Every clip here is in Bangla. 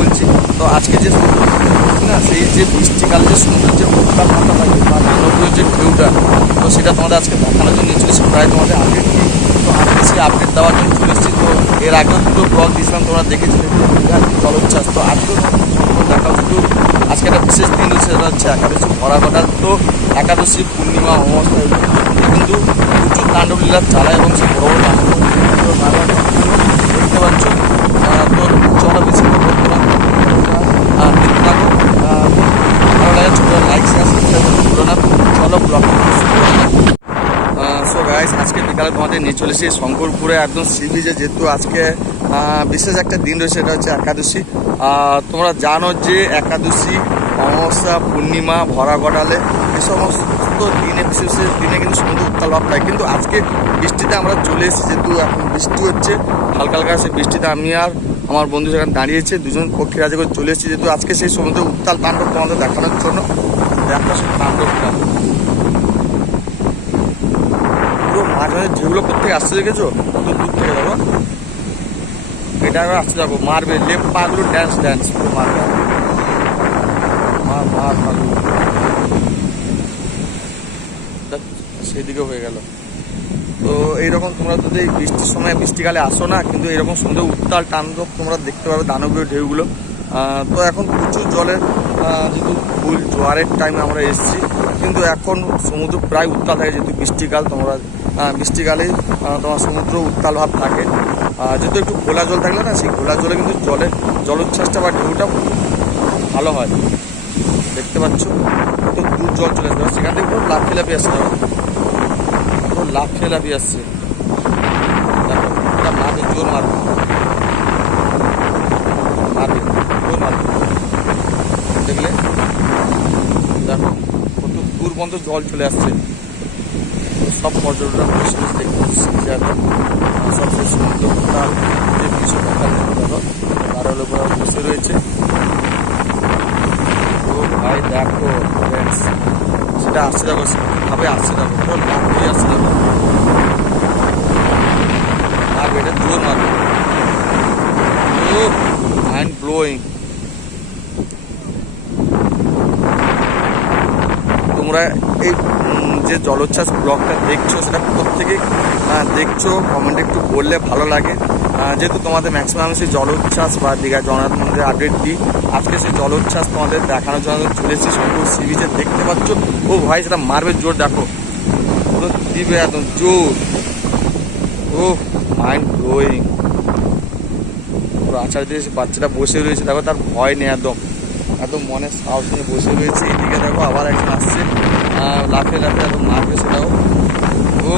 বলছি। তো আজকে যে না সেই যে বৃষ্টিকালে যে সমুদ্রের যে উত্তাপ মাথা থাকে বা নানকীয় যে ঢেউটা তো সেটা তোমাদের আজকে দেখানোর জন্য নিয়ে চলেছি প্রায় তোমাদের আপডেট দিই তো আজকে সেই আপডেট দেওয়ার জন্য চলে এসেছি। তো এর আগেও দুটো ব্লগ দিয়েছিলাম তোমরা দেখেছিলে জলোচ্ছ্বাস। তো আজকেও দেখা শুধু আজকে একটা বিশেষ দিন রয়েছে সেটা হচ্ছে একাদশী ভরা ঘটার তো একাদশী পূর্ণিমা অমাবস্যা কিন্তু প্রচুর তাণ্ডবলীলা চালায় এবং সে বড় বড় তারা দেখতে পাচ্ছ। আহ, তো চলো বেশি করে করতে পারো আর দেখতে থাকো আহ, ভালো লাগে ছোটো লাইক শেয়ার সাবস্ক্রাইব করতে ভুলো না চলো ব্লগ সো গাইস আজকে বিকালে তোমাদের নিয়ে চলে এসেছি শঙ্করপুরে একদম সি বিচে যেহেতু আজকে বিশেষ একটা দিন রয়েছে এটা হচ্ছে একাদশী। তোমরা জানো যে একাদশী, অমাবস্যা, পূর্ণিমা, ভরা গড়ালে, এই সমস্ত দিনে, বিশেষ দিনে কিন্তু সমুদ্র উত্তাল ভাব থাকে কিন্তু আজকে বৃষ্টিতে আমরা চলে এসেছি, যেহেতু এখন বৃষ্টি হচ্ছে, হালকা হালকা সেই বৃষ্টিতে আমি আর আমার বন্ধু সেখানে দাঁড়িয়েছে, দুজন পক্ষে রাজে করে চলে এসেছি, যেহেতু আজকে সেই সমুদ্র উত্তাল তাণ্ডব তোমাদের দেখানোর জন্য। দেখা সেই তাণ্ডবটা মাঝে ঢেউগুলো কোথেকে আসছে দেখেছ? কত দূর থেকে যাব এটা এবার আসতে যাব। মারবে। লেফট পাগুলো ড্যান্স ড্যান্স মারবে। সেদিকে হয়ে গেল। তো এইরকম তোমরা যদি বৃষ্টির সময় বৃষ্টিকালে আসো না, কিন্তু এরকম সুন্দর উত্তাল টান্দব তোমরা দেখতে পাবে দানবীয় ঢেউগুলো। তো এখন প্রচুর জলের যেহেতু ফুল জোয়ারের টাইমে আমরা এসেছি, কিন্তু এখন সমুদ্র প্রায় উত্তাল থাকে যেহেতু বৃষ্টিকাল, তোমরা বৃষ্টিকালেই তোমার সমুদ্র উত্তাল ভাব থাকে। যেহেতু একটু খোলা জল থাকলে না, সেই খোলা জলে কিন্তু জলের জলোচ্ছ্বাসটা বা ঢেউটা ভালো হয়। দেখতে পাচ্ছ, কত দূর জল চলে আসবে। সেখান থেকে পুরো লাফিয়ে লাফিয়ে আসছে পুরো লাফিয়ে লাফিয়ে আসছে। দেখো জোর মারবে। জোর দেখলে, দেখো, কত দূর পর্যন্ত জল চলে আসছে। সব পর্যটকরা বসে বসে দেখতে শিখছে একদম সব সেই সমুদ্র উত্তাল যে বিষয়টা তার হলো বসে রয়েছে। ও ভাই, দেখো সেটা আসছে দেখো ভাবে আসছে দেখো পুরো লাফিয়ে আসছে দেখো এটা জোর মারবে। মাইন্ড ব্লোয়িং তোমরা এই যে জলোচ্ছ্বাস ব্লগটা দেখছ, সেটা প্রত্যেকে দেখছ কমেন্টে একটু বললে ভালো লাগে। যেহেতু তোমাদের ম্যাক্সিমাম সেই জলোচ্ছ্বাস বা দীঘা জগন্নাথ মন্দিরের আপডেট দিই। আজকে সেই জলোচ্ছ্বাস তোমাদের দেখানোর জন্য চলে এসেছি শঙ্কর সি বিচে দেখতে পাচ্ছ? ও ভাই, সেটা মারবে জোর, দেখো। দিবে একদম জোর। ও মাইন্ড ব্লোয়িং পুরো আচার দিয়ে বাচ্চাটা বসে রয়েছে। দেখো, তার ভয় নেই একদম। একদম মনে সাহস নিয়ে বসে রয়েছে। এদিকে দেখো, আবার একজন আসছে। লাফে লাফে একদম মারবে সেটাও ও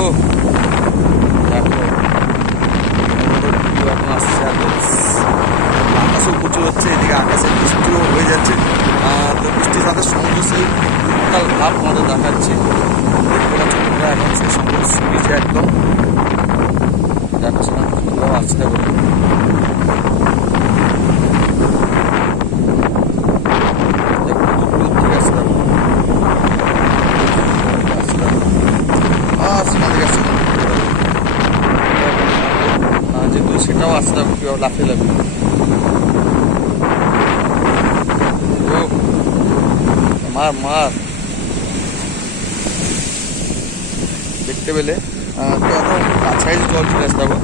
দেখো কেউ এখন আসছে একদম আকাশেও প্রচুর হচ্ছে এদিকে আকাশে বৃষ্টিও হয়ে যাচ্ছে আহ, তো বৃষ্টির সাথে সমুদ্র সেই উত্তাল ভাব আমাদের দেখাচ্ছে দেখতে পাচ্ছ তোমরা এখন সেই সমুদ্র সিবিচে একদম দেখো সেখানে কীভাবে আসছে দেখো দেখো কত দূর থেকে আসছে দেখো আসছে দেখো। আহ, সেখান থেকে আসছে আহ, যেহেতু সেটাও আসছে দেখো কীভাবে লাফিয়ে লাফিয়ে ও মার মার। দেখতে পেলে? তো এখন কাছাই জল চলে আসতে হবে।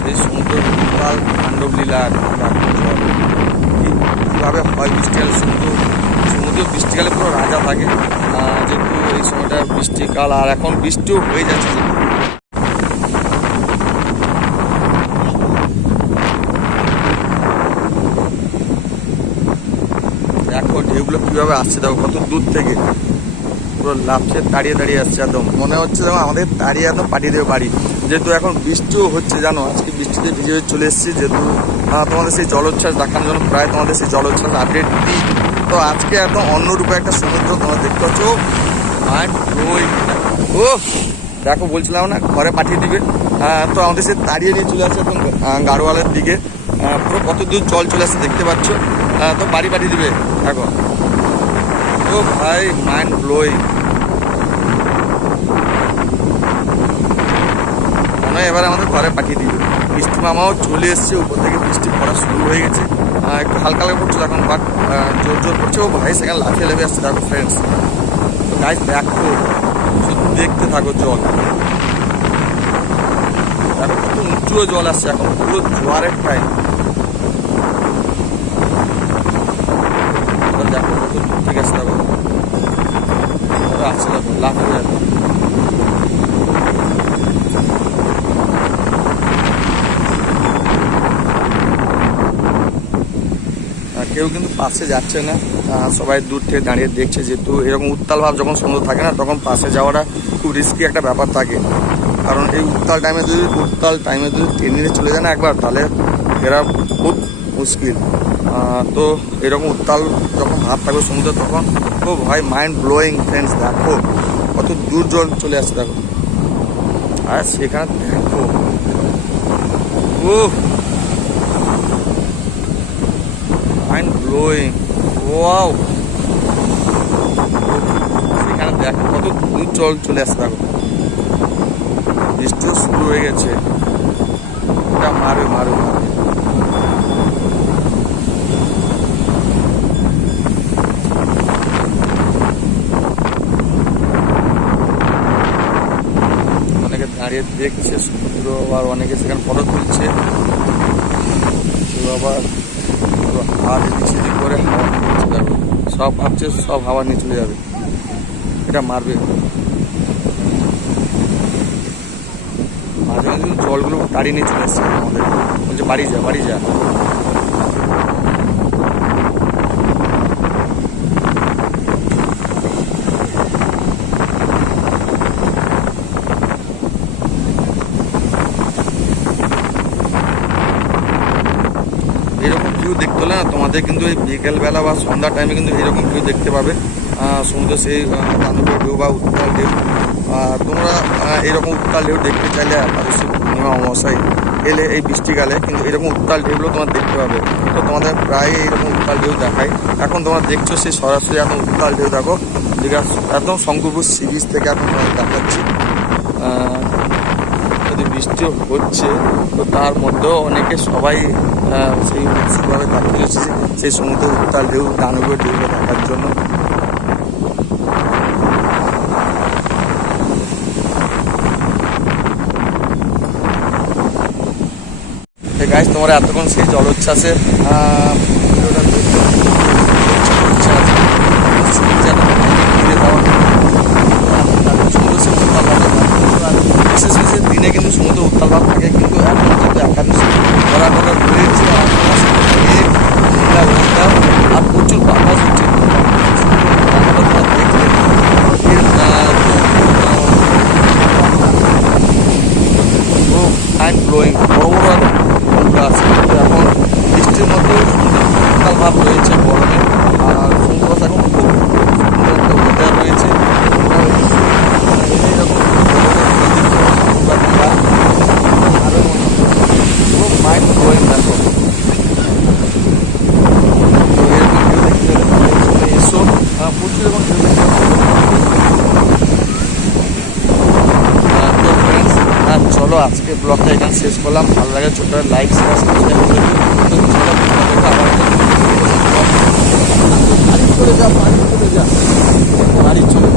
সেই সমুদ্র উত্তাল তাণ্ডব লীলা জল। কীভাবে হয় বৃষ্টিকালে? সমুদ্র সমুদ্র বৃষ্টিকালে পুরো রাজা থাকে। যেহেতু এই সময়টা বৃষ্টিকাল, আর এখন বৃষ্টিও হয়ে যাচ্ছে যেহেতু দেখো কীভাবে আসছে দেখো কত দূর থেকে। পুরো লাফছে, দাঁড়িয়ে দাঁড়িয়ে আসছে একদম। মনে হচ্ছে যেমন আমাদের দাঁড়িয়ে একদম পাঠিয়ে দেবে বাড়ি। যেহেতু এখন বৃষ্টিও হচ্ছে, জানো, আজকে বৃষ্টিতে ভিজে চলে এসেছি। যেহেতু তোমাদের সেই জলোচ্ছ্বাস দেখানোর জন্য প্রায় তোমাদের সেই জলোচ্ছ্বাস আপডেট দিই। তো আজকে একদম অন্য রূপে একটা সমুদ্র তোমরা দেখতে পাচ্ছ। ও দেখো, বলছিলাম না, ঘরে পাঠিয়ে দিবে। তো আমাদের সে তাড়িয়ে নিয়ে চলে আসছে একদম গাড়োয়ালের দিকে। পুরো কত দূর জল চলে আসছে দেখতে পাচ্ছ। তো বাড়ি পাঠিয়ে দিবে এখন ও ভাই মাইন্ড ব্লোয়িং হয় এবার আমাদের ঘরে পাঠিয়ে দিবে। বৃষ্টি মামাও চলে এসছে, উপর থেকে বৃষ্টি পড়া শুরু হয়ে গেছে। একটু হালকা হালকা পড়ছে এখন বাট জোর জোর পড়ছে। ও ভাই সেখানে লাফিয়ে লেগে আসছে, দেখো ফ্রেন্ডস তো দেখো শুধু দেখতে থাকো জল। দেখো কত উঁচুও জল আসছে এখন, পুরো জোয়ারের টাইম দেখো কত দূর থেকে আসছে দেখো ওরা আসছে দেখো লাফিয়ে যাবে আর কেউ কিন্তু পাশে যাচ্ছে না। সবাই দূর থেকে দাঁড়িয়ে দেখছে যেহেতু এরকম উত্তাল ভাব যখন সমুদ্র থাকে না, তখন পাশে যাওয়াটা খুব রিস্কি একটা ব্যাপার থাকে। কারণ এই উত্তাল টাইমে যদি, উত্তাল টাইমে যদি ট্রেনে চলে যায় না একবার, তাহলে এরা খুব মুশকিল। তো এরকম উত্তাল যখন ভাব থাকবে সমুদ্রে, তখন তো ভাই মাইন্ড ব্লোয়িং ফ্রেন্ডস দেখো কত দূর জল চলে আসছে, দেখো। আর সেখানে দেখো ও মাইন্ড ব্লোয়িং ওয়াও। সেখানে দেখো কত দূর জল চলে আসছে দেখো। বৃষ্টিও শুরু হয়ে গেছে। ওটা মারবে মারবে মারবে। অনেকে দাঁড়িয়ে দেখছে সমুদ্র আবার অনেকে সেখানে ফটো তুলছে। আবার পুরো যদি নিচে করে হাওয়া নিচে যাবে। সব ভাবছে সব হাওয়া নিয়ে চলে যাবে। এটা মারবে। মাঝে মাঝে জলগুলো তাড়িয়ে নিয়ে চলে এসছে আমাদের। বলছে, বাড়ি যা বাড়ি যা এরকম ভিউ দেখতে হলে তোমাদের কিন্তু এই বিকেলবেলা বা সন্ধ্যার টাইমে কিন্তু এরকম ভিউ দেখতে পাবে। সমুদ্র সেই দানবের ঢেউ বা উত্তাল ঢেউ। তোমরা এরকম উত্তাল ঢেউ দেখতে চাইলে রাজস্ব পূর্ণিমা অমাবস্যায় এলে এই বৃষ্টিকালে কিন্তু এরকম উত্তাল ঢেউগুলো তোমার দেখতে পাবে। তো তোমাদের প্রায় এরকম উত্তাল ঢেউ দেখায়। এখন তোমরা দেখছ সেই সরাসরি এখন উত্তাল ঢেউ, দেখো। দীঘা একদম শঙ্করপুর সি থেকে এখন তোমাদের দেখাচ্ছি। যদি বৃষ্টি হচ্ছে, তো তার মধ্যেও অনেকে সবাই সেই উৎসুকভাবে তাকিয়ে রয়েছে সেই সমুদ্রের উত্তাল ঢেউ দানবের ঢেউকে দেখার জন্য। গাইজ তোমরা এতক্ষণ সেই জলোচ্ছ্বাসের ভিডিওটা বড় আজকে ব্লগটা এখানে শেষ করলাম। ভালো লাগে, ছোট লাইক সাবস্ক্রাইব করে। চলে যা, বাড়ি চলে যা। বাড়ি চলে